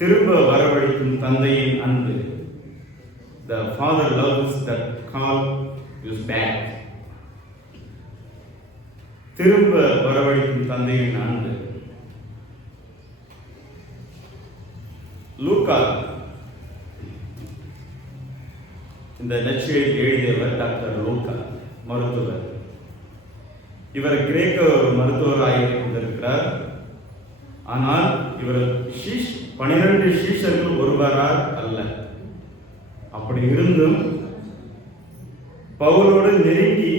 திரும்ப வரவழைக்கும் தந்தையின் அன்பு. The father loves the call use back திரும்ப வரவழைக்கும் தந்தையின் அன்பு. லூக்கா இந்த நச்சியை எழுதியவர் டாக்டர் லூக்கா மருத்துவர். இவர் கிரேக்க ஒரு மருத்துவராக இருந்திருக்கிறார். ஆனால் இவர் ஷீஷ் பனிரெண்டு ஷீஷர்கள் ஒருவரார் அல்ல. அப்படி இருந்தும் பவுலோடு நெருங்கி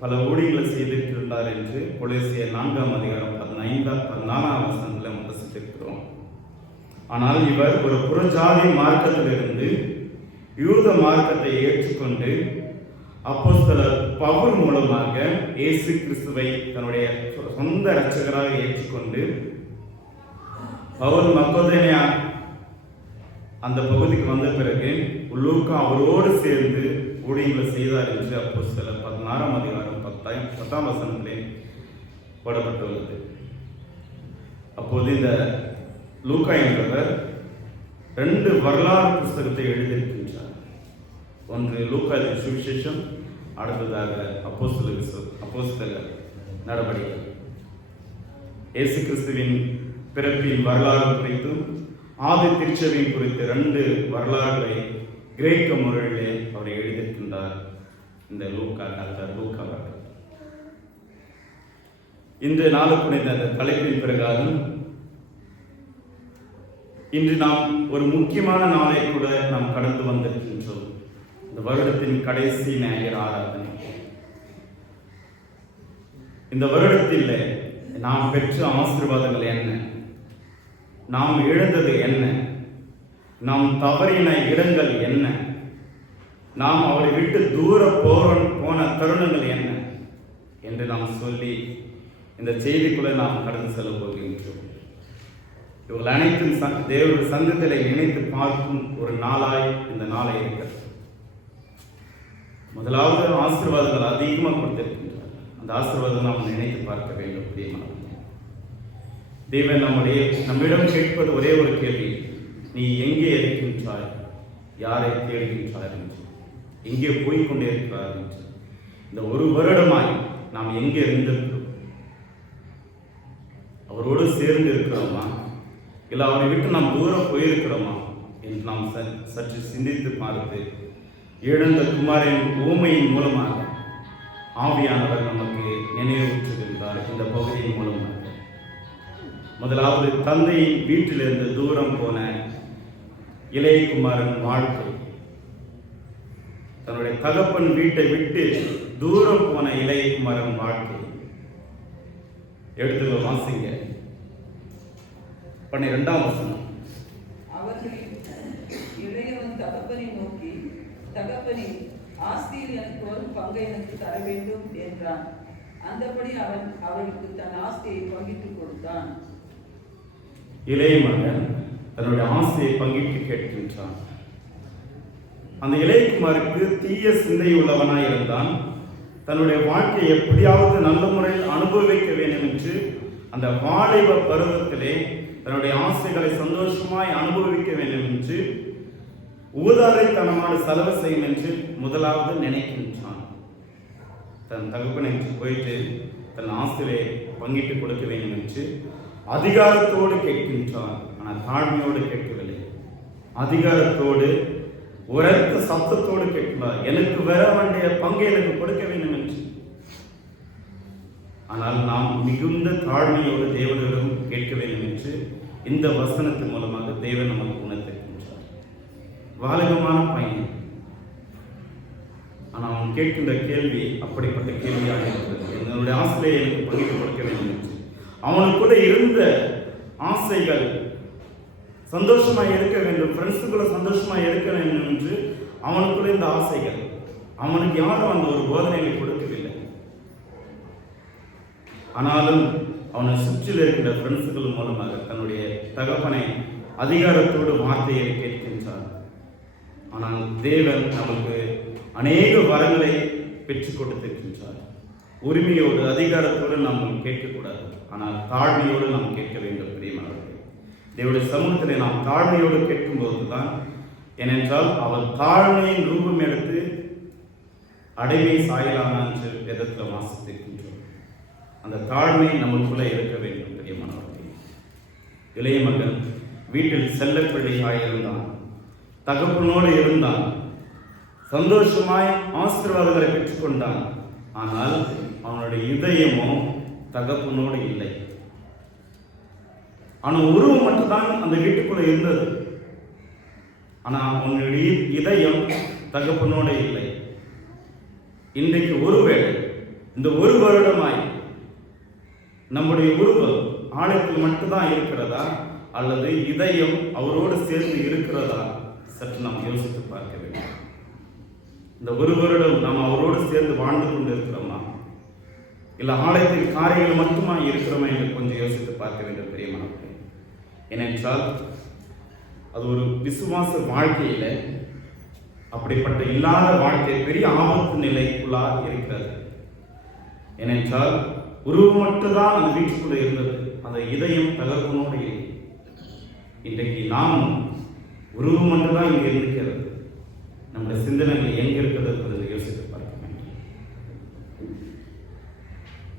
பல ஊழியர்களை செய்திருக்கிறார் என்று கொலேசிய நான்காம் அதிகாரம் பதினைந்தாம் பதினாலாம் வசனத்தில் வசித்திருக்கிறோம் ஆனால் இவர் ஒரு புறஜாதி மார்க்கத்திலிருந்து யூத மார்க்கத்தை ஏற்றுக்கொண்டு அப்போஸ்தலர் பவுல் மூலமாக இயேசு கிறிஸ்துவை தன்னுடைய சொந்த இரட்சகராக ஏற்றுக்கொண்டு பவுல் மக்கோதேனியா அந்த பகுதிக்கு வந்த பிறகு லூக்கா அவரோடு சேர்ந்து ஊழியங்களை செய்தார் என்று அப்போ சில பதினாறாம் அதிகாரம் பத்தாயிரம் பத்தாம் வசனத்திலே போடப்பட்டுள்ளது. அப்போது இந்த லூக்கா என்பவர் ரெண்டு வரலாறு புஸ்தகத்தை எழுதியிருக்கின்றார். ஒன்று லூக்கா சுவிசேஷம் அடுத்ததாக அப்போஸ்தல விசு அப்போஸ்தல நடவடிக்கை. இயேசு கிறிஸ்துவின் பிறப்பின் வரலாறு குறித்தும் ஆதி திருச்சபை குறித்த ரெண்டு வரலாறுகளை கிரேக்க முறையிலே அவர் எழுதியிருக்கின்றார். இந்த லூக்கா டாக்டர் லூக்கா அவர்கள். இன்று நாளுக்குடைய அந்த தலைப்பின் பிரகாரம் இன்று நாம் ஒரு முக்கியமான நாளை கூட நாம் கடந்து வந்திருக்கின்றோம். இந்த வருடத்தின் கடைசி ஞாயிறு ஆராதனை. இந்த வருடத்தில் நாம் பெற்ற ஆசீர்வாதங்கள் என்ன? நாம் இழந்தது என்ன? நாம் தவறின இடங்கள் என்ன? நாம் அவரை விட்டு தூர போற போன தருணங்கள் என்ன? என்று நாம் சொல்லி இந்த செய்திக்குள்ள நாம் கடந்து செல்ல போகின்றோம். இவர்கள் அனைத்தும் ச- தேவனுடைய சந்தத்திலே நினைத்து பார்க்கும் ஒரு நாளாய் இந்த நாளை இருக்கிறது. முதலாவது ஆசீர்வாதங்கள் அதிகமாக கொடுத்திருக்கின்றார் அந்த ஆசீர்வாதம் நாம் நினைத்து பார்க்க வேண்டும் பிரியமானவர்களே. தேவன் நம்முடைய நம்மிடம் கேட்பது ஒரே ஒரு கேள்வி. நீ எங்கே இருக்கின்றாய்? யாரை தேடுகின்றாய் என்று. எங்கே போய் கொண்டே இருக்கிறார் என்று. இந்த ஒரு வருடமாய் நாம் எங்கே இருந்திருக்கிறோம்? அவரோடு சேர்ந்து இருக்கிறோமா? இல்லை அவரை விட்டு நாம் தூரம் போயிருக்கிறோமா? என்று நாம் ச- சற்று சிந்தித்து பார்த்து இழந்த குமாரின் ஊமையின் மூலமாக ஆவியானவர் நமக்கு நினைவூற்றுகின்றார் இந்த பகுதியின் மூலமாக. முதலாவது தந்தையின் வீட்டிலிருந்து தூரம் போன இளையகுமாரன் வாழ்க்கை. தன்னுடைய தகப்பன் வீட்டை விட்டு தூரம் போன இளையகுமாரன் வாழ்க்கை. எடுத்து வாசிங்க. பன்னிரெண்டாம் வசனம். அவர்களில் இளையவன் தகப்பனை நோக்கி தகப்பனே ஆஸ்தியில் எனக்கு வரும் பங்கை எனக்கு தர வேண்டும் என்றான். அந்தபடி அவன் அவளுக்கு தன் ஆஸ்தியை பங்கிட்டுக் கொடுத்தான். இளைய மகன் தன்னுடைய ஆசையை பங்கிட்டு கேட்கின்றான். அந்த இளையகுமாருக்கு தீய சிந்தை உள்ளவனாய் இருந்தான். தன்னுடைய வாழ்க்கையை எப்படியாவது நல்ல முறையில் அனுபவிக்க வேண்டும் என்று அந்த வாலிப பருவத்திலே தன்னுடைய ஆசைகளை சந்தோஷமாய் அனுபவிக்க வேண்டும் என்று ஊதாரைத்தனமான செலவு செய்யும் என்று முதலாவது நினைக்கின்றான். தன் தகப்பனை போயிட்டு தன் ஆசிலே பங்கிட்டு கொடுக்க வேண்டும் என்று அதிகாரத்தோடு கேட்கின்றான் ஆனால் தாழ்மையோடு கேட்கவில்லை. அதிகாரத்தோடு உரத்த சத்தத்தோடு கேட்கிறார். எனக்கு வர வேண்டிய பங்கை எனக்கு கொடுக்க வேண்டும் என்று. ஆனால் நாம் மிகுந்த தாழ்மையோடு தேவனிடம் கேட்க வேண்டும் என்று இந்த வசனத்தின் மூலமாக தேவன் நமக்கு உணர்த்திருக்கின்றார். வாலிபமான பையன். ஆனால் அவன் கேட்கின்ற கேள்வி அப்படிப்பட்ட கேள்வியாக இருக்கிறது. என்னுடைய ஆசையை எனக்கு பங்கிட்டு கொடுக்க வேண்டும் என்று. அவனுக்குள்ள இருந்த ஆசைகள் சந்தோஷமா இருக்க வேண்டும் ஃப்ரெண்ட்ஸுக்குள்ள சந்தோஷமா இருக்க வேண்டும் என்று அவனுக்குள்ள இந்த ஆசைகள். அவனுக்கு யாரும் அந்த ஒரு போதனையை கொடுக்கவில்லை. ஆனாலும் அவனை சுற்றில் இருக்கின்ற ஃப்ரெண்ட்ஸுகள் மூலமாக தன்னுடைய தகப்பனை அதிகாரத்தோடு வார்த்தையை கேட்கின்றார் ஆனால் தேவன் நமக்கு அநேக வரங்களை பெற்றுக் கொடுத்திருக்கின்றார். உரிமையோடு அதிகாரத்தோடு நாம் கேட்கக்கூடாது. ஆனால் தாழ்மையோடு நாம் கேட்க வேண்டும் பிரியமானவர்களே தேவடைய சமூகத்திலே நாம் தாழ்மையோடு கேட்கும்போது தான் ஏனென்றால் அவர் தாழ்மையின் ரூபம் எடுத்து அடைமை சாயலான என்று வேதத்தில் வாசித்திருக்கின்றோம் அந்த தாழ்மை நமக்குள்ளே இருக்க வேண்டும் பிரியமானவர்களே இளைய மகன் வீட்டில் செல்லப்பிள்ளையாய் இருந்தான் தகப்பனோடு இருந்தான். சந்தோஷமாய் ஆசீர்வாதங்களை பெற்றுக்கொண்டான். ஆனால் அவனுடைய இதயமும் தகப்பனோடு இல்லை. ஆனால் உருவம் மட்டும்தான் அந்த வீட்டுக்குள்ள இருந்தது. ஆனால் அவனுடைய இதயம் தகப்பனோடு இல்லை. இன்றைக்கு ஒருவேளை இந்த ஒரு வருடமாய் நம்முடைய உருவம் ஆழத்தில் மட்டும்தான் இருக்கிறதா? அல்லது இதயம் அவரோடு சேர்ந்து இருக்கிறதா? சற்று நாம் யோசித்து பார்க்க வேண்டும். இந்த ஒரு வருடம் நாம் அவரோடு சேர்ந்து வாழ்ந்து கொண்டு இருக்கிறோமா இல்லை ஆலயத்தின் காரியங்கள் மட்டுமா இருக்கிறோமா என்று கொஞ்சம் யோசித்து பார்க்க வேண்டும் பெரியமானவர்களே ஏனென்றால் அது ஒரு விசுவாச வாழ்க்கையில் அப்படிப்பட்ட இல்லாத வாழ்க்கை பெரிய ஆபத்து நிலைக்குள்ளாக இருக்கிறது. ஏனென்றால் உருவம் மட்டும்தான் அந்த வீட்டுக்குள்ளே இருந்தது. அந்த இதயம் தகர்ப்பனோடு இன்றைக்கு நாம் உருவம் மட்டும்தான் இங்கே இருக்கிறது. நம்முடைய சிந்தனைகள் எங்கே இருக்கிறது என்பதை யோசித்து பார்க்க வேண்டும்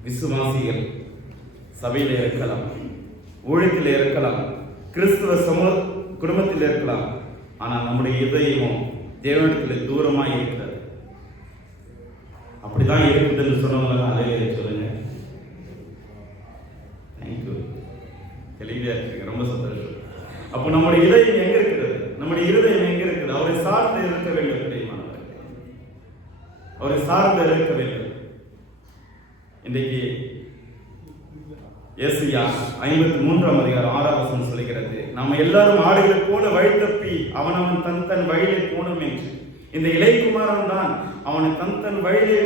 விசுவாசிகள் சபையில் இருக்கலாம் ஊழியத்தில் இருக்கலாம் கிறிஸ்துவ சமூக குடும்பத்தில் இருக்கலாம். ஆனால் நம்முடைய இதயமும் தேவனத்தில் தூரமாக இருக்கிறது. அப்படிதான் இருக்குதுன்னு சொன்னவங்க அலையில சொல்லுங்க. தேங்க்யூ தெளிவாக இருக்கு ரொம்ப சந்தோஷம். அப்போ நம்முடைய இதயம் எங்க இருக்கிறது? நம்முடைய இருதயம் எங்க இருக்குது? அவரை சார்ந்து இருக்க வேண்டும் பிரியமானவர்களே. அவரை சார்ந்து இருக்க வேண்டும். இன்றைக்கு ஏசியா ஐம்பத்தி மூன்றாம் அதிகாரம் ஆறாம் வசனம் சொல்கிறது நம்ம எல்லாரும் ஆடுகளை போல வழி தப்பி அவனவன் தன் தன் வழியிலே போனோம் என்று. இந்த இளைக்குமாரன் தான் அவனை தன் தன் வழியிலே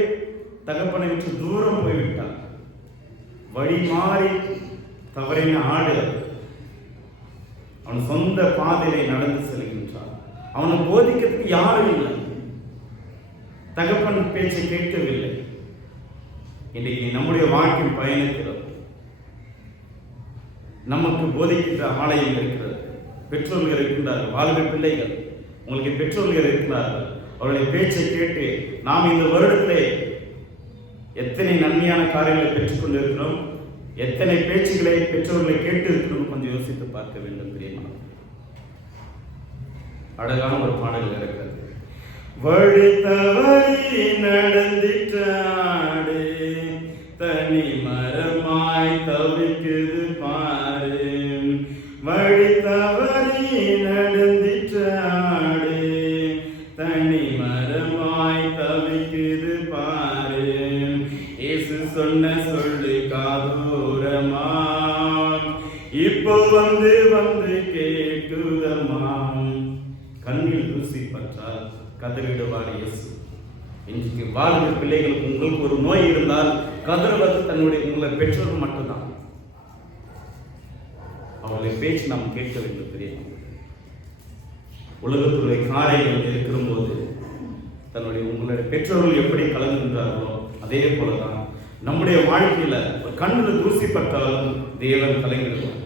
தகப்பனை விட்டு தூரம் போய்விட்டான். வழி மாறி தவறின ஆடு அவன் சொந்த பாதையை நடந்து செல்கின்றான். அவனை போதிக்கிறதுக்கு யாரும் இல்லை. தகப்பன் பேச்சை கேட்கவில்லை. இன்றைக்கு நம்முடைய வாழ்க்கை பயணிக்கிறது நமக்கு போதிக்கின்ற ஆலயம் இருக்கிறது. பெற்றோர்கள் இருக்கின்றார்கள் வாழ்க பிள்ளைகள். உங்களுக்கு பெற்றோர்கள் இருக்கிறார்கள் அவருடைய பேச்சை கேட்டு நாம் இந்த வருடத்திலே எத்தனை நன்மையான காரியங்களை பெற்றுக்கொண்டு இருக்கிறோம் எத்தனை பேச்சுகளை பெற்றோர்களை கேட்டு இருக்கிறோம் கொஞ்சம் யோசித்து பார்க்க வேண்டும் பிரியமான அழகான ஒரு பாடல் இருக்கிறது. வழி நடந்திட்டாடே. தனி மரமாய் தவிக்குது பாரு வழி வாழ்கிற பிள்ளைகளுக்கு. உங்களுக்கு ஒரு நோய் இருந்தால் கதறுவது தன்னுடைய உங்களை பெற்றோர் மட்டும்தான். அவர்களை பேச்சு நாம் கேட்க வேண்டும் தெரியும் உலகத்துடைய காரியங்கள் இருக்கிற போது தன்னுடைய உங்களுடைய பெற்றோர்கள் எப்படி கலந்துகின்றார்களோ அதே போலதான் நம்முடைய வாழ்க்கையில ஒரு கண்ணில் தூசி பட்டாலும் தேவன் கலைஞர்கள்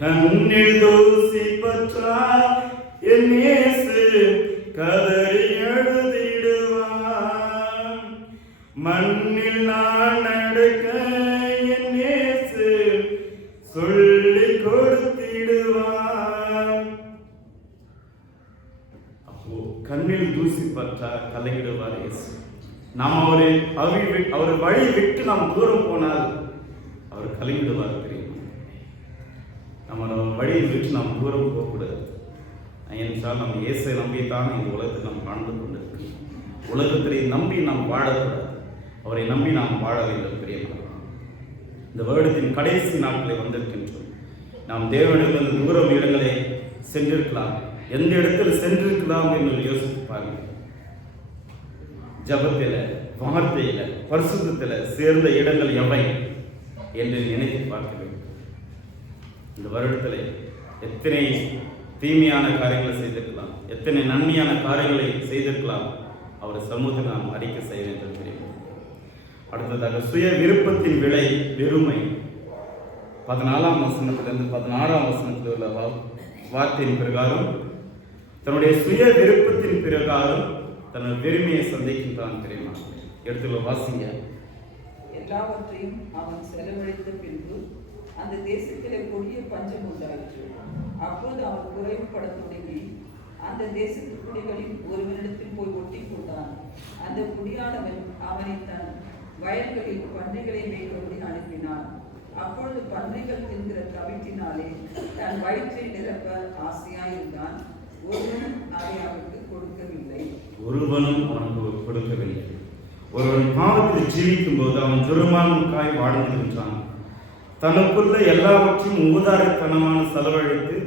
கண்ணில் தூசி பற்றால் என் கதறிய மண்ணில் நான் நடக்க என் நேசு சொல்லி கொடுத்திடுவான் அப்போ கண்ணில் தூசி பற்றா கலையிடுவார் இயேசு. நாம் அவரை அவர் அவர் வழி விட்டு நாம் தூரம் போனால் அவர் கலையிடுவார் தெரியும்? நம்ம நம்ம வழியை விட்டு நாம் தூரம் போகக்கூடாது. ஏனென்றால் நம்ம இயேசை நம்பித்தான் இந்த உலகத்தை நாம் வாழ்ந்து கொண்டிருக்கிறோம். உலகத்திலே நம்பி நாம் வாழக்கூடாது. அவரை நம்பி நாம் வாழ வேண்டும் பிரியமான இந்த வருடத்தின் கடைசி நாட்களை வந்திருக்கின்றோம். நாம் தேவனிடமிருந்து தூரம் இடங்களை சென்றிருக்கலாம். எந்த இடத்தில் சென்றிருக்கலாம் என்று யோசித்து பாருங்கள். ஜபத்தில வார்த்தையில பரிசுத்தத்தில் சேர்ந்த இடங்கள் எவை என்று நினைத்து பார்க்க வேண்டும். இந்த வருடத்தில் எத்தனை தீமையான காரியங்களை செய்திருக்கலாம் எத்தனை நன்மையான காரியங்களை செய்திருக்கலாம் அவர் சமூகத்தை நாம் அறிக்கை செய்ய வேண்டும். அடுத்ததாக சுய விருப்பத்தின் விலை வெறுமை. பதினாலாம் வசனத்திலிருந்து பதினாறாம் வசனத்தில் உள்ள வா- வார்த்தையின் பிரகாரம் தன்னுடைய சுய விருப்பத்தின் பிரகாரம் தன்னுடைய பெருமையை சந்திக்கின்றான் தெரியுமா? எடுத்துள்ள வாசிங்க. எல்லாவற்றையும் அவன் செலவழித்த பின்பு அந்த தேசத்திலே கொடிய பஞ்சம் உண்டாயிற்று. அப்போது அவன் குறைவுபடத் தொடங்கி அந்த தேசத்து குடிகளின் ஒருவனிடத்தில் போய் ஒட்டி கொண்டான். அந்த குடியானவன் அவனை தன் வயல்களில் பன்றிகளை மேற்கொண்டு அனுப்பினான். அப்பொழுது பன்றிகள் தின்கிற தவிட்டினாலே தன் வயிற்றை நிரப்ப ஆசையாயிருந்தான். ஒருவன் அதை அவனுக்கு கொடுக்கவில்லை. ஒருவனும் அவனுக்கு கொடுக்கவில்லை. ஒருவன் பாவத்தில் ஜீவிக்கும் போது அவன் துருமானுக்காய் வாழ்ந்திருந்தான் தனக்குள்ள எல்லாவற்றையும் ஊதாரித்தனமான செலவழித்து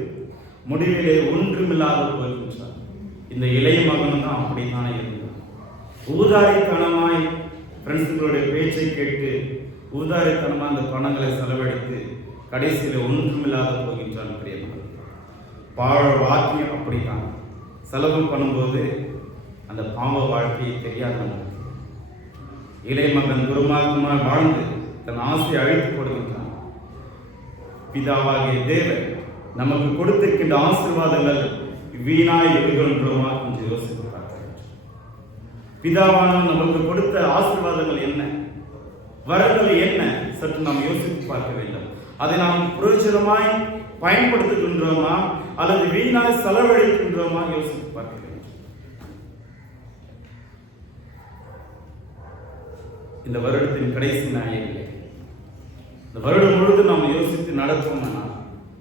முடிவிலே ஒன்றுமில்லாத போகின்றான் இந்த இளைய மகனும் தான் அப்படித்தானே இருந்தான். ஊதாரித்தனமாய் ஃப்ரெண்ட்ஸுங்களுடைய பேச்சை கேட்டு ஊதாரித்தனமாக அந்த பணங்களை செலவழித்து கடைசியில் ஒன்றுமில்லாத போகின்றான் பிரியமான பாழ வாக்கியம் அப்படித்தான். செலவு பண்ணும்போது அந்த பாம்ப வாழ்க்கையை தெரியாத இளைய மகன் துருமார்க்கமாக வாழ்ந்து தன் ஆசையை அழித்து கொடுக்கின்றான் பிதாவாகிய தேவன் நமக்கு கொடுத்திருக்கின்ற ஆசீர்வாதங்கள் வீணாய் எதிர்கொள்கிறோமா என்று யோசித்து பிதாவானவர் நமக்கு கொடுத்த ஆசீர்வாதங்கள் என்ன? வரங்கள் என்ன? சற்று நாம் யோசித்து பார்க்க வேண்டும். அதை நாம் பிரயோஜனமாய் பயன்படுத்துகின்றோமா அல்லது வீணாய் செலவழிக்கின்றோமா யோசித்து பார்க்க வேண்டும். இந்த வருடத்தின் கடைசி ஞாயிறிலே இந்த வருடம் முழுவதும் நாம் யோசித்து நடப்போம்னா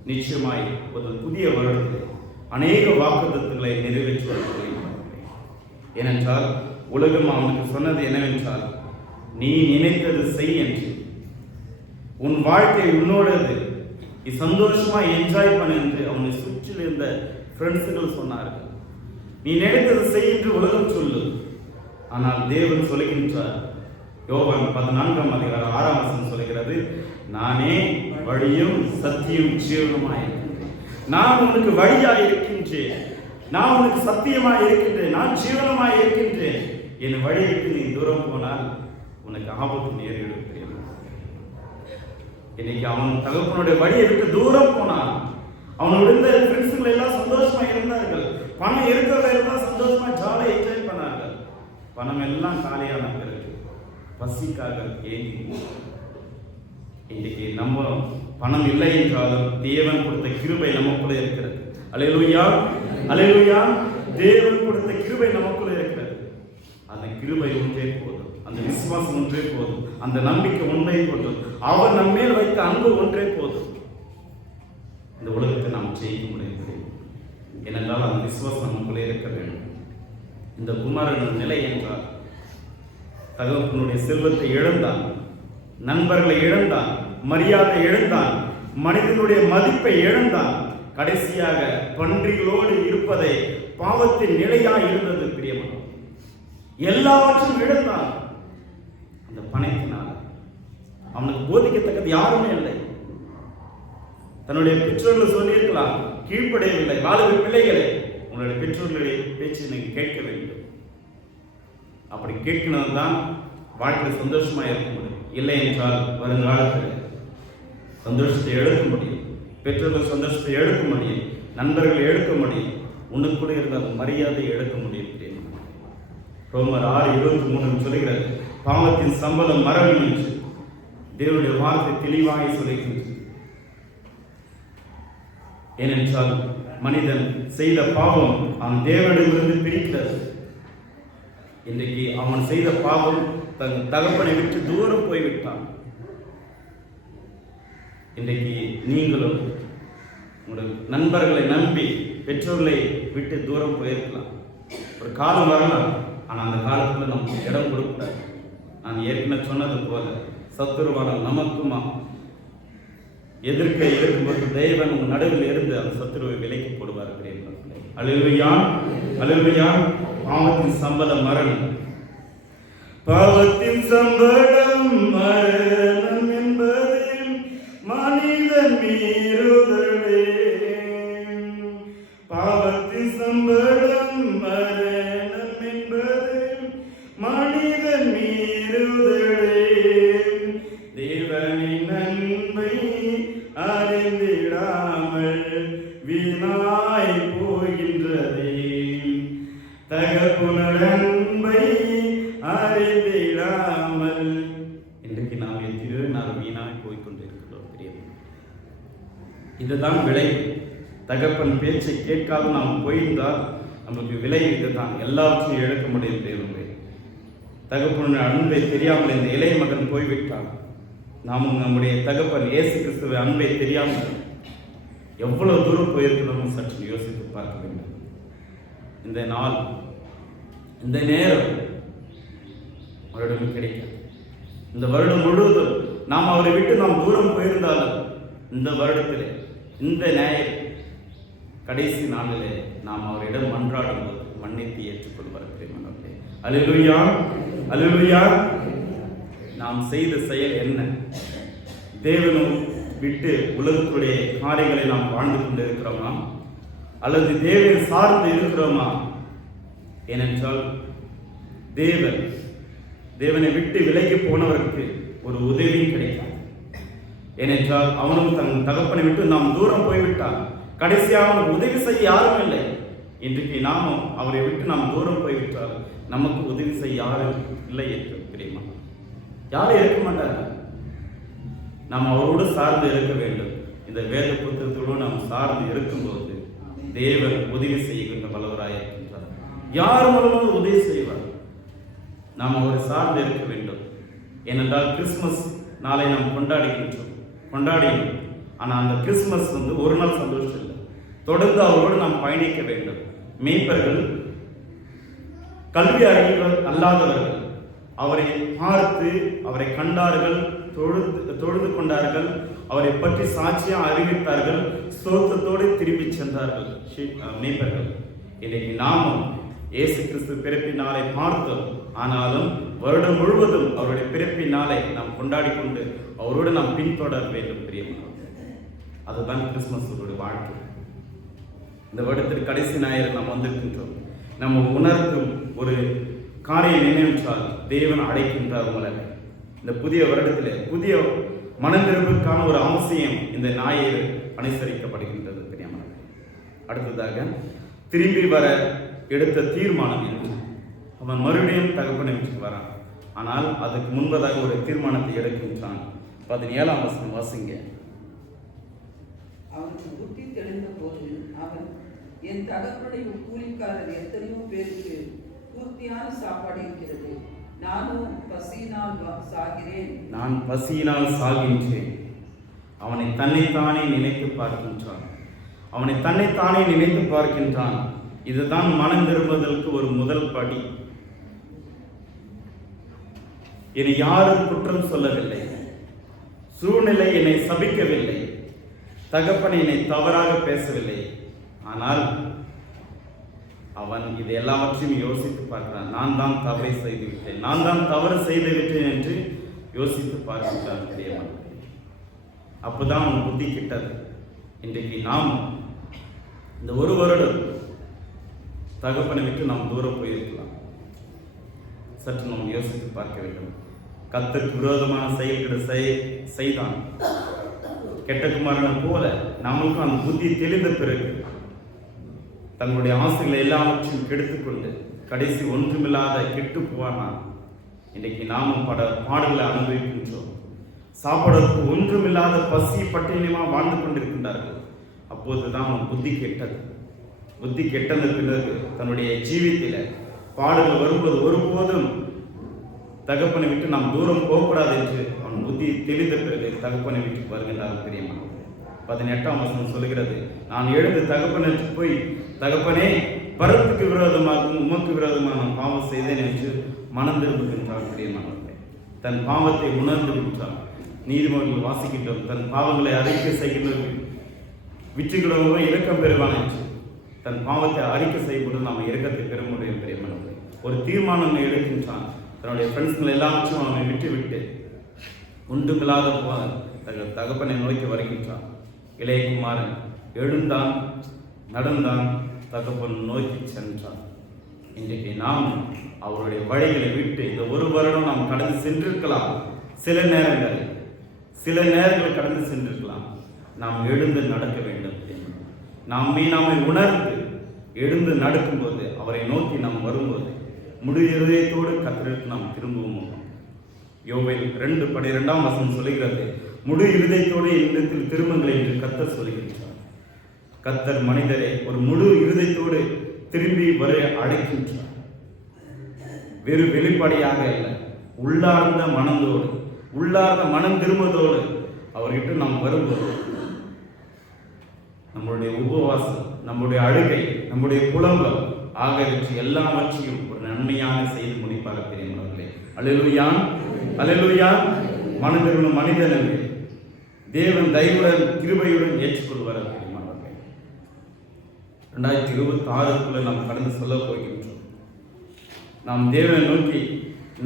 நிச்சயமாய் ஒரு புதிய வருடத்தில் அநேக வாக்குத்தத்தங்களை நிறைவேற்றுவதற்கு ஏனென்றால் உலகம் அவனுக்கு சொன்னது என்னவென்றால் நீ நினைத்தது செய் என்று. உன் வாழ்க்கை உன்னோடது நீ சந்தோஷமா என்ஜாய் பண்ணு என்று அவனை சுற்றில் இருந்த ஃப்ரெண்ட்ஸுகள் சொன்னார்கள். நீ நினைத்தது செய் என்று உலகம் சொல்லு. ஆனால் தேவன் சொல்லுகின்றார் யோவான் பதினான்காம் அதிகாரம் ஆறாம் வசனம் சொல்கிறது நானே வழியும் சத்தியும் ஜீவனுமாய் இருக்கின்றேன். நான் உனக்கு வழியாய் இருக்கின்றேன். நான் உனக்கு சத்தியமாய் இருக்கின்றேன். நான் ஜீவனமாய் இருக்கின்றேன். என் வழிக்கு நீ தூரம் போனால் உனக்கு ஆபத்து நேரிடும் பிரியமா. இன்னைக்கு அவன் தகப்பனுடைய வழியை விட்டு தூரம் போனான் அவனோட இருந்த ஃப்ரெண்ட்ஸுகள் எல்லாம் சந்தோஷமா இருந்தார்கள். பணம் இருக்கிறவங்க எல்லாம் சந்தோஷமா ஜாலியாக என்ஜாய் பண்ணார்கள். பணம் எல்லாம் காலியான பிறகு பசிக்காக ஏங்கி இன்னைக்கு நம்ம பணம் இல்லை என்றாலும் தேவன் கொடுத்த கிருபை நமக்குள்ள இருக்கிறது. அலையலுயா அலையலுயா தேவன் கொடுத்த கிருபை நமக்குள்ள இருக்கிறது. அந்த கிருபை ஒன்றே போதும் அந்த விசுவாசம் ஒன்றே போதும் அந்த நம்பிக்கை ஒன்றே போதும் அவர் நம்மேல் வைத்த அன்பு ஒன்றே போதும். இந்த உலகத்தை நாம் செய்ய முடியாது. ஏனென்றால் அந்த விசுவாசம் நமக்குள்ளே இருக்க வேண்டும். இந்த குமாரன் நிலை என்றால் தகப்பனுடைய செல்வத்தை இழந்தான் நண்பர்களை இழந்தான் மரியாதை இழந்தான் மனிதனுடைய மதிப்பை இழந்தான். கடைசியாக பன்றிகளோடு இருப்பதை பாவத்தின் நிலையாக இருந்தது பிரியமான எல்லாவற்றையும் இழந்தான் அந்த பணத்தினால் அவனுக்கு போதிக்கத்தக்கது யாருமே இல்லை. தன்னுடைய பெற்றோர்கள் சொல்லியிருக்கலாம் கீழ்ப்படையவில்லை வாழும் பிள்ளைகளே. உங்களுடைய பெற்றோர்களுடைய பேச்சு நீங்கள் கேட்க வேண்டும். அப்படி கேட்கணும் தான் வாழ்க்கையில் சந்தோஷமா இருக்க முடியும். இல்லை என்றால் வருங்காலத்தில் சந்தோஷத்தை எடுக்க முடியும். பெற்றோர்கள் சந்தோஷத்தை எடுக்க முடியும். நண்பர்கள் எடுக்க முடியும். உனக்கு கூட இருந்த அந்த மரியாதையை எடுக்க முடியும். ரோமர் ஆறு இருபத்தி மூணு சொல்லுகிறது பாவத்தின் சம்பளம் மரணம் என்று தேவனுடைய வார்த்தை தெளிவாக சொல்லுகிறது ஏனென்றால் மனிதன் செய்த பாவம் அவன் தேவனிடமிருந்து பிரிக்கிறது. இன்றைக்கு அவன் செய்த பாவம் தன் தகப்பனை விட்டு தூரம் போய்விட்டான். இன்றைக்கு நீங்களும் உங்களுடைய நண்பர்களை நம்பி பெற்றோர்களை விட்டு தூரம் போயிருக்கலாம். ஒரு காலம் வரலாம். ஆனால் அந்த காலத்தில் நம்ம இடம் கொடுக்கூடாது நான் ஏற்கனவே சொன்னது போல சத்துருவானம் நமக்குமா? எதிர்க்க இருக்கும்போது தேவன் உங்கள் நடுவில் இருந்து அந்த சத்துருவை விலைக்கு போடுவார் அழுவையான் அழுவையான் பாவத்தின் சம்பளம் மரணம். பாவத்தின் சம்பளம் மரணம். தகப்பன் பேச்சை கேட்காத நாம் போயிருந்தால் நமக்கு விலை இதுதான். எல்லாவற்றையும் இழக்க முடியும் தேவனே. தகப்பனுடைய அன்பை தெரியாமல் இந்த இளைய மகன் போய்விட்டான். நாமும் நம்முடைய தகப்பன் இயேசு கிறிஸ்துவ அன்பை தெரியாமல் எவ்வளவு தூரம் போயிருக்கிறோமோ சற்று யோசித்து பார்க்க வேண்டும். இந்த நாள் இந்த நேரம் அவரிடம் கிடைக்காது. இந்த வருடம் முழுவதும் நாம் அவரை விட்டு நாம் தூரம் போயிருந்தாலும் இந்த வருடத்திலே இந்த நேரம் கடைசி நாளிலே நாம் அவரிடம் மன்றாடும் போது மன்னித்து ஏற்றுக்கொள்வார் பிரியமானவர்களே அல்லேலூயா. நாம் செய்த செயல் என்ன? தேவனும் விட்டு உலகத்துடைய காரியங்களை நாம் வாழ்ந்து கொண்டு இருக்கிறோமா அல்லது தேவனை சார்ந்து இருக்கிறோமா? ஏனென்றால் தேவன் தேவனை விட்டு விலகி போனவருக்கு ஒரு உதவியும் கிடைக்காது. ஏனென்றால் அவனும் தன் தகப்பனை விட்டு நாம் தூரம் போய்விட்டான். கடைசியாக அவனுக்கு உதவி செய்ய யாரும் இல்லை. இன்றைக்கு நாமும் அவரை விட்டு நாம் தூரம் போய்விட்டால் நமக்கு உதவி செய்ய யாரும் இல்லை என்று பிரியமா யாரும் இருக்க மாட்டாங்க நாம் அவரோடு சார்ந்து இருக்க வேண்டும். இந்த வேத புத்தகத்தோடு நாம் சார்ந்து இருக்கும்போது தேவன் உதவி செய்கின்ற வல்லவராய் இருக்கின்றார். யார் மூலமும் உதவி செய்வார்? நாம் அவரை சார்ந்து இருக்க வேண்டும். ஏனென்றால் கிறிஸ்துமஸ் நாளை நாம் கொண்டாடுகின்றோம். கொண்டாடினோம். ஆனால் அந்த கிறிஸ்மஸ் வந்து ஒரு நாள் சந்தோஷம் இல்லை தொடர்ந்து அவரோடு நாம் பயணிக்க வேண்டும். மெய்ப்பர்கள் கல்வி அறிவர் அல்லாதவர்கள் அவரை பார்த்து அவரை கண்டார்கள் தொழுது தொழுது கொண்டார்கள் அவரை பற்றி சாட்சியாக அறிவித்தார்கள் சோத்தத்தோடு திரும்பி சென்றார்கள். மெய்ப்பர்கள் அஹ் இன்னைக்கு நாமும் இயேசு கிறிஸ்து பிறப்பின் நாளை பார்த்தோம். ஆனாலும் வருடம் முழுவதும் அவருடைய பிறப்பின் நாளை நாம் கொண்டாடி கொண்டு அவரோடு நாம் பின்தொடர வேண்டும் பிரியமாக அதுதான் கிறிஸ்துமஸுடைய வாழ்க்கை. இந்த வருடத்தில் கடைசி ஞாயிறு நாம் வந்திருக்கின்றோம். நம்ம உணர்த்தும் ஒரு காரியம் என்னவென்றால் தேவன் அழைக்கின்றார் உங்களை. இந்த புதிய வருடத்தில் புதிய மனநிறைவுக்கான ஒரு அவசியம் இந்த ஞாயிறு அனுசரிக்கப்படுகின்றது தெரியாமல் அடுத்ததாக திரும்பி வர எடுத்த தீர்மானம் என்ன? அவன் மறுபடியும் தகப்பனை விட்டு வரான். ஆனால் அதுக்கு முன்பதாக ஒரு தீர்மானத்தை எடுக்கின்றான். பதினேழாம் வசனம் வாசிங்க. அவனுக்கு புத்தி தெளிந்த போது அவன் என் தகப்பனுடைய கூலிக்காரர் எத்தனையோ பேருக்கு பூர்த்தியான சாப்பாடு இருக்கிறது. நானும் பசியினால் சாகிறேன். நான் பசியினால் சாகின்றேன். அவனை தன்னைத்தானே நினைத்து பார்க்கின்றான். அவனை தன்னைத்தானே நினைத்து பார்க்கின்றான். இதுதான் மனம் திரும்புவதற்கு ஒரு முதல் படி. என்னை யாரும் குற்றம் சொல்லவில்லை. சூழ்நிலை என்னை சபிக்கவில்லை. தகப்பன் என்னை தவறாக பேசவில்லை. ஆனால் அவன் இது எல்லாவற்றையும் யோசித்து பார்க்கிறான். நான் தான் தவறை செய்து விட்டேன். நான் தான் தவறு செய்து விட்டேன் என்று யோசித்து பார்க்கிறான் பெரியவன். அப்போதான் அவன் புத்தி கிட்டது. இன்றைக்கு நாம் இந்த ஒரு வருடம் தகப்பனை விட்டு நாம் தூரம் போயிருக்கலாம். சற்று நாம் யோசித்து பார்க்க வேண்டும். கத்திற்கு விரோதமான செயல்களை செய்- செய்தான். கெட்ட குமாரனை போல நம்மளுக்கும் அந்த புத்தி தெளிந்த பிறகு தங்களுடைய ஆசைகளை எல்லாவற்றையும் கெடுத்துக்கொண்டு கடைசி ஒன்றுமில்லாத கெட்டு போவானா? இன்றைக்கு நாமும் பட பாடுகளை அனுபவிக்கின்றோம். சாப்பிடறதுக்கு ஒன்றுமில்லாத பசி பட்டியலியமாக வாழ்ந்து கொண்டிருக்கின்றார்கள். அப்போதுதான் அவன் புத்தி கெட்டது. புத்தி கெட்டது பிறகு தன்னுடைய ஜீவித்தில் பாடுகள் வரும்போது ஒருபோதும் தகப்பனை விட்டு நாம் தூரம் போகக்கூடாது என்று அவன் புத்தி தெளிந்த பிறகு தகப்பனை விட்டு வருகின்றார்கள் பிரியமா. பதினெட்டாம் வசனம் சொல்லுகிறது நான் எழுந்து தகப்பனுக்கு போய் தகப்பனே பருத்துக்கு விரோதமாகவும் உமக்கு விரோதமாக நான் பாவம் செய்தேன் என்று மனம் திரும்புகின்றான் பிரியமானவர்களே தன் பாவத்தை உணர்ந்து விட்டான் நீதிமன்றங்கள் வாசிக்கின்றோம் தன் பாவங்களை அறிக்கை செய்கின்றவர்கள் விற்றுகிறவங்க இரக்கம் பெறுவான் என்று. தன் பாவத்தை அறிக்கை செய்யப்பட்டு நாம் இரக்கத்தை பெற முடியும் பெரியமனவர்களே ஒரு தீர்மானம் எடுக்கின்றான். தன்னுடைய ஃப்ரெண்ட்ஸ்கள் எல்லாத்தையும் அவனை விட்டு விட்டு ஒன்றுமில்லாத தங்கள் தகப்பனை நோக்கி வருகின்றான். இளையகுமாரன் எழுந்தான் நடந்தான் தகப்பன் நோக்கி சென்றான். இன்றைக்கு நாம் அவருடைய வழிகளை விட்டு இந்த ஒரு வருடம் நாம் கடந்து சென்றிருக்கலாம். சில நேரங்கள் சில நேரங்கள் கடந்து சென்றிருக்கலாம். நாம் எழுந்து நடக்க வேண்டும். நம்மை நாமே உணர்ந்து எழுந்து நடக்கும்போது அவரை நோக்கி நாம் வரும்போது முழு இருதயத்தோடு கத்தருக்கு நாம் திரும்புவோம் யோவேல் ரெண்டு பனிரெண்டாம் வசனம் சொல்லுகிறது முழு இருதயத்தோடு என்னிடத்தில் திரும்புங்கள் என்று கத்தர் சொல்கின்றார் கத்தர் மனிதரை ஒரு முழு இருதயத்தோடு திரும்பி வர அழைக்கின்றார். வெறும் வெளிப்படையாக இல்லை உள்ளார்ந்த மனதோடு உள்ளார்ந்த மனம் திரும்பதோடு அவர்கிட்ட நாம் வரும்போது நம்மளுடைய உபவாசம் நம்முடைய அழுகை நம்முடைய புலம்பல் ஆகியவற்றை எல்லாவற்றையும் ஒரு நன்மையாக செய்து முடிப்பாக பெரியவர்களே அலையலுயா அலையலுயா மனிதர்களும் மனிதன் தேவன் தயவுடன் கிருபையுடன் ஏற்றுக்கொள்வார் பெரியமானவர்களே ரெண்டாயிரத்தி இருபத்தி ஆறுக்குள்ள நாம் கடந்து சொல்ல போகின்றோம். நாம் தேவனை நோக்கி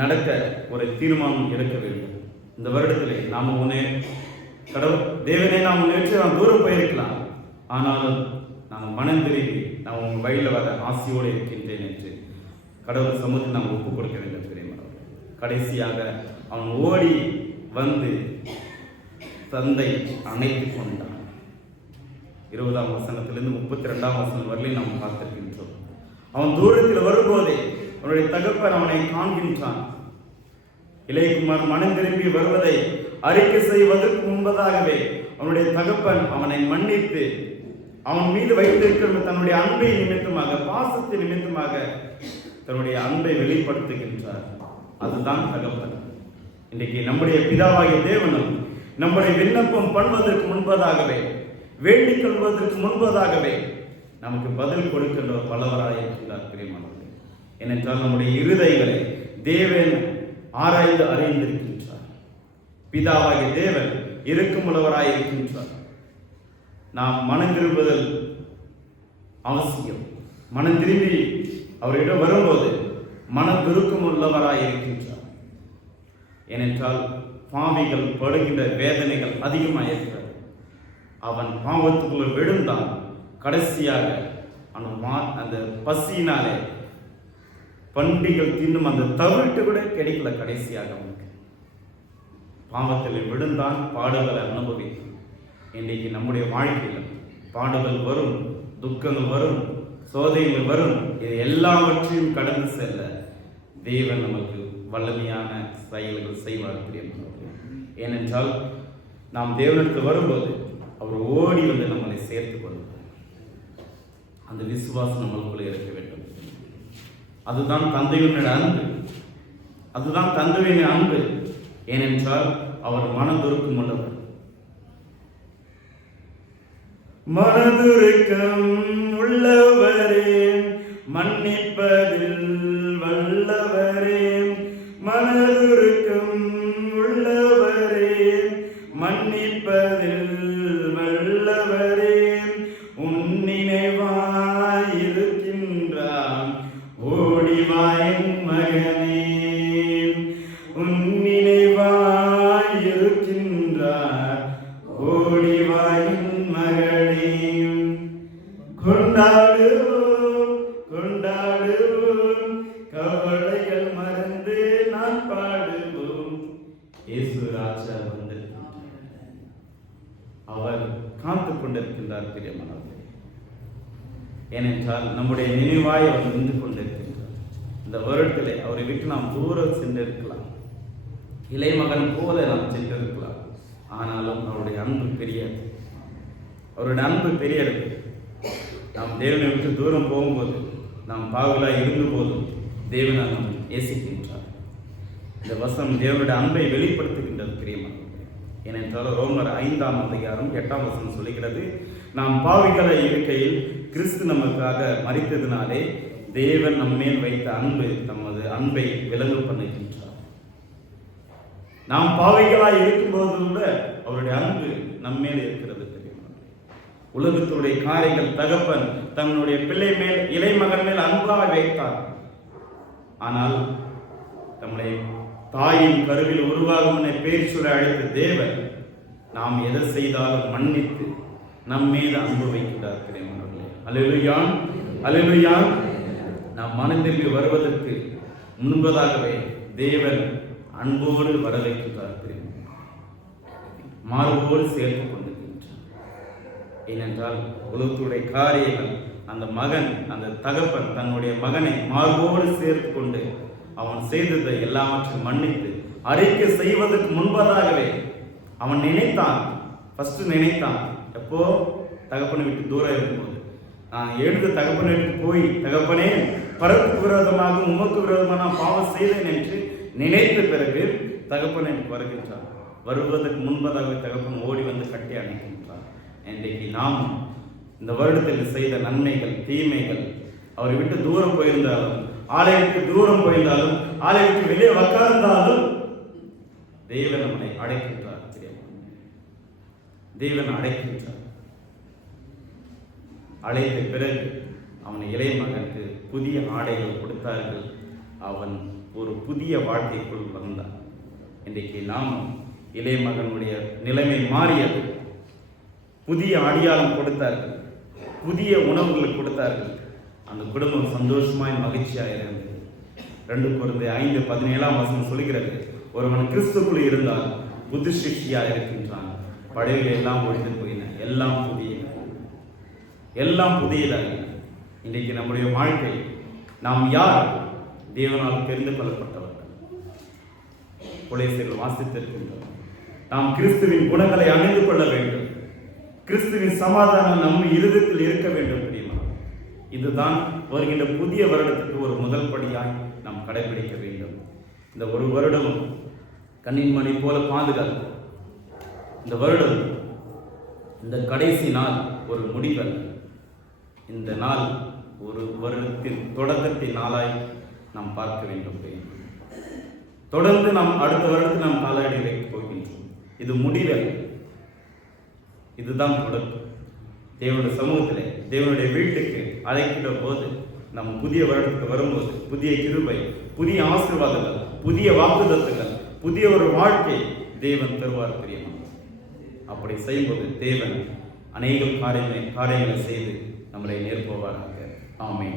நடக்க ஒரு தீர்மானம் எடுக்க வேண்டும். இந்த வருடத்திலே நாம் உன்னே கடவுள் தேவனை நாம் நேற்று நாம் தூரம் போயிருக்கலாம். ஆனாலும் நாம் மனம் திரும்பி நான் உங்கள் வழியில் வர ஆசையோடு இருக்கின்றேன் என்று. கடவுள் சமூகத்தில் நாம் ஒப்புக் கொடுக்க வேண்டும் தெரியுமா கடைசியாக அவன் ஓடி வந்து தந்தை அணைத்து கொண்டான். இருபதாம் வசனத்திலிருந்து முப்பத்தி ரெண்டாம் வசனம் வரையிலும் நாம் பார்த்திருக்கின்றோம். அவன் தூரத்தில் வரும்போதே அவனுடைய தகப்பன் அவனை காண்கின்றான். இளையகுமார் மனம் திரும்பி வருவதை அறிக்கை செய்வதற்கு முன்பதாகவே அவனுடைய தகப்பன் அவனை மன்னித்து அவன் மீது வைத்திருக்கிற தன்னுடைய அன்பை நிமித்தமாக பாசத்தை நிமித்தமாக தன்னுடைய அன்பை வெளிப்படுத்துகின்றார். அதுதான் தகப்பன். இன்றைக்கு நம்முடைய பிதாவாகிய தேவனும் நம்முடைய விண்ணப்பம் பண்ணுவதற்கு முன்பதாகவே வேண்டிக் கொள்வதற்கு முன்பதாகவே நமக்கு பதில் கொடுக்கின்ற பலவராக இருக்கிறார் பிரியமானவர்களே. ஏனென்றால் நம்முடைய இருதயங்களை தேவன் ஆராய்ந்து அறிந்திருக்கின்றார். பிதாவாகிய தேவன் இருக்குமுள்ளவராய் இருக்கின்றார். நாம் மனம் திரும்புதல் அவசியம். மனம் திரும்பி அவரிடம் வரும்போது மனம் துருக்கம் உள்ளவராய் இருக்கின்றார் ஏனென்றால் பாவிகள் படுகின்ற வேதனைகள் அதிகமாக இருக்கிறது அவன் பாவத்துக்குள்ள விழுந்தான். கடைசியாக அவன் மா- அந்த பசியினாலே பண்டிகள் தின்னும் அந்த தவிட்டு கூட கிடைக்கல கடைசியாக அவனுக்கு. பாவத்தில் விழுந்தான் பாடுகளை அனுபவித்தான். இன்றைக்கு நம்முடைய வாழ்க்கையில் பாடுகள் வரும் துக்கங்கள் வரும் சோதனைகள் வரும். இது எல்லாவற்றையும் கடந்து செல்ல தேவன் நமக்கு வல்லமையான செயல்கள் செய்வார் பிரியமானவர்கள் ஏனென்றால் நாம் தேவனுக்கு வரும்போது அவர் ஓடி வந்து நம்மளை சேர்த்து கொள்வார். அந்த விசுவாசம் நம்மளுக்குள்ளே இருக்க வேண்டும். அதுதான் தந்தையினுடைய அன்பு. அதுதான் தந்தையின் அன்பு. ஏனென்றால் அவர் மனதுருக்கும் உள்ளவர். மனதுருக்கம் உள்ளவரே மன்னிப்பதில் இளைமகன் போல நாம் சென்றிருக்கலாம் ஆனாலும் அவருடைய அன்பு பெரியது. அவருடைய அன்பு பெரியது நாம் தேவனை விட்டு தூரம் போகும்போது நாம் பாவலாக இருந்தபோது தேவனால் நாம் நேசிக்கின்றார். இந்த வசனம் தேவனுடைய அன்பை வெளிப்படுத்துகின்றது பிரியமானவர்களே ஏனென்றால் ரோமர் ஐந்தாம் அதிகாரம் எட்டாம் வசனம் சொல்லுகிறது நாம் பாவிகளை இருக்கையில் கிறிஸ்து நமக்காக மறித்ததினாலே தேவன் நம்மேல் வைத்த அன்பு தமது அன்பை விலங்கு பண்ணுகின்றார் நாம் பாவைகளாய் இருக்கும்போது கூட அவருடைய அன்பு நம்மேல் இருக்கிறது தெரியுமா? உலகத்துடைய காரியங்கள் தகப்பன் தன்னுடைய பிள்ளை மேல் இளைமகன் மேல் அன்பாக வைத்தார். ஆனால் நம்முடைய தாயின் கருவில் உருவாகும் பேர் சொல்ல அழைத்த தேவன் நாம் எதை செய்தாலும் மன்னித்து நம் மீது அன்பு வைக்கிறார் பிரியமானவர்களே அலுவயான் அலுவயான் நாம் மனதிற்கு வருவதற்கு முன்பதாகவே தேவன் அன்போடு வரவேற்று வைக்கிறார் மார்போடு சேர்த்து கொண்டிருக்கின்றான். ஏனென்றால் உலகத்துடைய காரியங்கள் அந்த மகன் அந்த தகப்பன் தன்னுடைய மகனை மார்போடு சேர்த்து கொண்டு அவன் செய்ததை எல்லாவற்றையும் மன்னித்து அறிக்கை செய்வதற்கு முன்பதாகவே அவன் நினைத்தான் ஃபர்ஸ்ட் நினைத்தான் எப்போ? தகப்பனை விட்டு தூரம் இருக்கும்போது. நான் எழுந்து தகப்பனை விட்டு போய் தகப்பனே பரப்பு விரோதமாக உமக்கு விரோதமாக நான் பாவம் செய்தேன் என்று நினைத்த பிறகு தகப்பன் எனக்கு வருகின்றார். வருவதற்கு முன்பதாக தகப்பன் ஓடி வந்து கட்டி அணைக்கின்றார். இன்றைக்கு நாம் இந்த வருடத்தில் செய்த நன்மைகள் தீமைகள் அவரை விட்டு தூரம் போயிருந்தாலும் ஆலயத்துக்கு தூரம் போயிருந்தாலும் ஆலயத்துக்கு வெளியே உட்கார்ந்தாலும் தேவன் நம்மை அடைக்கின்றார் தெரியுமா தேவன் அடைக்கின்றார். அழைத்த பிறகு அவன் இளைய மகனுக்கு புதிய ஆடைகள் கொடுத்தார்கள். அவன் ஒரு புதிய வாழ்க்கைக்குள் வந்தார். இன்றைக்கு நாம் இளைய மகனுடைய நிலைமை மாறியது. புதிய அடியாளம் கொடுத்தார்கள். புதிய உணவுகளை கொடுத்தார்கள். அந்த குடும்பம் சந்தோஷமாய் மகிழ்ச்சியாக இருந்தது. ரெண்டு குழந்தை ஐந்து பதினேழாம் வசனம் சொல்கிறது ஒருவன் கிறிஸ்துக்குள் இருந்தால் புது சிஷ்டியாக இருக்கின்றான். படைகள் எல்லாம் ஒழிந்து போயின. எல்லாம் புதிய எல்லாம் புதியதாக இன்றைக்கு நம்முடைய வாழ்க்கை நாம் யார்? தேவனால் தெரிந்து கொள்ளப்பட்டவர்கள். புலேசர்கள் வாசித்திருக்கின்றோம் நாம் கிறிஸ்துவின் குணங்களை அணிந்து கொள்ள வேண்டும். கிறிஸ்துவின் சமாதானம் நம் இருதத்தில் இருக்க வேண்டும் தெரியுமா இதுதான் வருகின்ற புதிய வருடத்துக்கு ஒரு முதல் படியாய் நாம் கடைபிடிக்க வேண்டும். இந்த ஒரு வருடமும் கண்ணின் மணி போல பாதுகாப்பு. இந்த வருடம் இந்த கடைசி நாள் ஒரு முடிவல் இந்த நாள் ஒரு வருடத்தின் தொடக்கத்தின் நாளாய் நாம் பார்க்க வேண்டும் தொடர்ந்து நாம் அடுத்த வருடத்தில் நாம் காலாடி வைக்கப் போகின்றோம். இது முடிவல் இதுதான் தொடக்கம் தேவனுடைய சமூகத்திலே தேவனுடைய வீட்டுக்கு அழைக்கிற போது நம் புதிய வருடத்துக்கு வரும்போது புதிய கிருபை புதிய ஆசீர்வாதங்கள் புதிய வாக்குதத்துகள் புதிய ஒரு வாழ்க்கை தேவன் தருவார் பிரியமா அப்படி செய்யும்போது தேவன் அநேகம் காரியங்களை காரியங்களை செய்து நம்மளை நேர்போவாராக. ஆமை